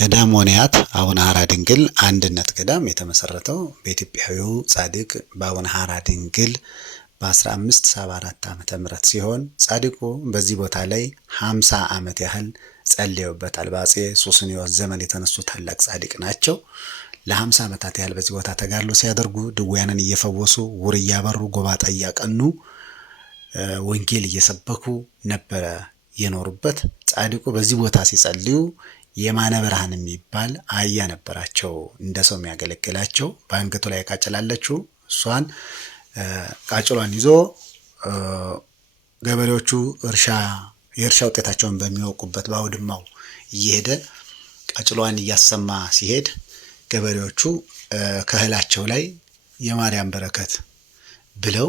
ገዳም ወንያት አቡነ ሐራ ድንግል አንድነት ገዳም የተመሰረተው በኢትዮጵያዊው ጻድቅ በአቡነ ሐራ ድንግል በ1574 ዓመተ ምህረት ሲሆን ጻድቁ በዚህ ቦታ ላይ 50 ዓመት ያህል ጸልየውበታል። በአፄ ሱስንዮስ ዘመን የተነሱ ታላቅ ጻድቅ ናቸው። ለ50 ዓመታት ያህል በዚህ ቦታ ተጋድሎ ሲያደርጉ ድውያንን እየፈወሱ ውር እያበሩ ጎባጣ እያቀኑ ወንጌል እየሰበኩ ነበረ የኖሩበት። ጻድቁ በዚህ ቦታ ሲጸልዩ የማነ ብርሃን የሚባል አህያ ነበራቸው፣ እንደ ሰው የሚያገለግላቸው። በአንገቱ ላይ ቃጭላለችው። እሷን ቃጭሏን ይዞ ገበሬዎቹ የእርሻ ውጤታቸውን በሚወቁበት በአውድማው እየሄደ ቃጭሏን እያሰማ ሲሄድ ገበሬዎቹ ከእህላቸው ላይ የማርያም በረከት ብለው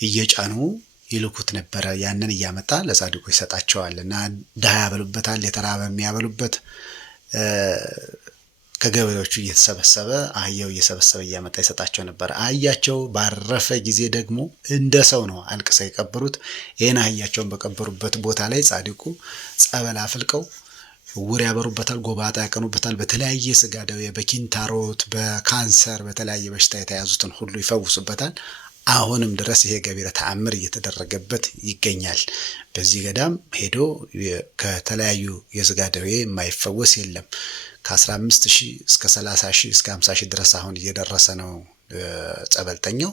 እየጫኑ ይልኩት ነበረ። ያንን እያመጣ ለጻድቁ ይሰጣቸዋል እና ድሃ ያበሉበታል፣ የተራበ የሚያበሉበት ከገበሬዎቹ እየተሰበሰበ አህያው እየሰበሰበ እያመጣ ይሰጣቸው ነበር። አህያቸው ባረፈ ጊዜ ደግሞ እንደ ሰው ነው አልቅሰው የቀበሩት። ይህን አህያቸውን በቀበሩበት ቦታ ላይ ጻድቁ ጸበል አፍልቀው ውር ያበሩበታል፣ ጎባጣ ያቀኑበታል። በተለያየ ስጋ ደዌ፣ በኪንታሮት፣ በካንሰር፣ በተለያየ በሽታ የተያዙትን ሁሉ ይፈውሱበታል። አሁንም ድረስ ይሄ ገቢረ ተአምር እየተደረገበት ይገኛል። በዚህ ገዳም ሄዶ ከተለያዩ የስጋ ደዌ የማይፈወስ የለም። ከ15,000 እስከ 30,000 እስከ 50,000 ድረስ አሁን እየደረሰ ነው ጸበልተኛው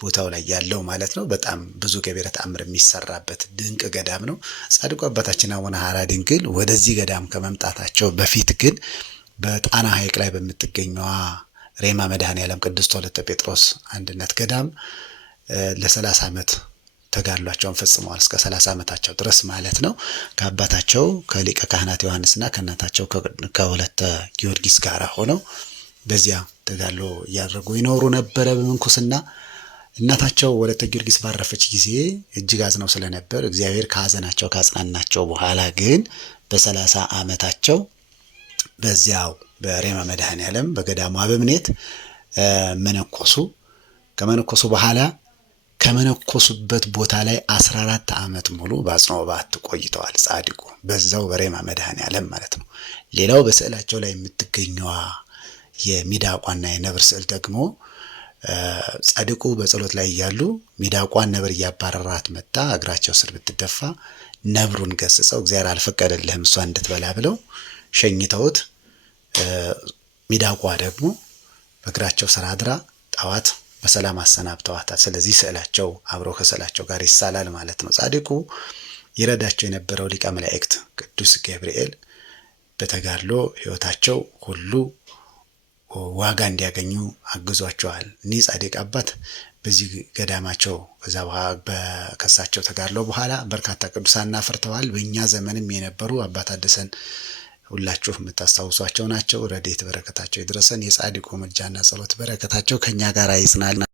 ቦታው ላይ ያለው ማለት ነው። በጣም ብዙ ገቢረ ተአምር የሚሰራበት ድንቅ ገዳም ነው። ጻድቁ አባታችን አቡነ ሐራ ድንግል ወደዚህ ገዳም ከመምጣታቸው በፊት ግን በጣና ሐይቅ ላይ በምትገኘዋ ሬማ መድኃኔዓለም ቅድስት ወለተ ጴጥሮስ አንድነት ገዳም ለ30 ዓመት ተጋድሏቸውን ፈጽመዋል። እስከ 30 ዓመታቸው ድረስ ማለት ነው። ከአባታቸው ከሊቀ ካህናት ዮሐንስና ከእናታቸው ከወለተ ጊዮርጊስ ጋር ሆነው በዚያ ተጋድሎ እያደረጉ ይኖሩ ነበረ በምንኩስና። እናታቸው ወለተ ጊዮርጊስ ባረፈች ጊዜ እጅግ አዝነው ስለነበር እግዚአብሔር ከሀዘናቸው ካጽናናቸው በኋላ ግን በ30 ዓመታቸው በዚያው በሬማ መድኃኔዓለም በገዳሙ አበምኔት መነኮሱ። ከመነኮሱ በኋላ ከመነኮሱበት ቦታ ላይ 14 ዓመት ሙሉ በአጽንዖ በዓት ቆይተዋል ጻድቁ በዛው በሬማ መድኃኔዓለም ማለት ነው። ሌላው በስዕላቸው ላይ የምትገኘዋ የሚዳቋና የነብር ስዕል ደግሞ ጻድቁ በጸሎት ላይ እያሉ ሚዳቋን ነብር እያባረራት መጣ እግራቸው ስር ብትደፋ ነብሩን ገስጸው እግዚአብሔር አልፈቀደልህም እሷ እንድትበላ ብለው ሸኝተውት ሚዳቋ ደግሞ በእግራቸው ስር አድራ ጠዋት በሰላም አሰናብተዋታል። ስለዚህ ስዕላቸው አብሮ ከስዕላቸው ጋር ይሳላል ማለት ነው። ጻድቁ ይረዳቸው የነበረው ሊቀ መላእክት ቅዱስ ገብርኤል በተጋድሎ ሕይወታቸው ሁሉ ዋጋ እንዲያገኙ አግዟቸዋል። እኒህ ጻድቅ አባት በዚህ ገዳማቸው ከሳቸው ተጋድሎ በኋላ በርካታ ቅዱሳን አፍርተዋል። በእኛ ዘመንም የነበሩ አባ ታደሰን ሁላችሁ የምታስታውሷቸው ናቸው። ረድኤት በረከታቸው ይድረሰን። የጻድቁ ምልጃና ጸሎት በረከታቸው ከኛ ጋር ይጽናል።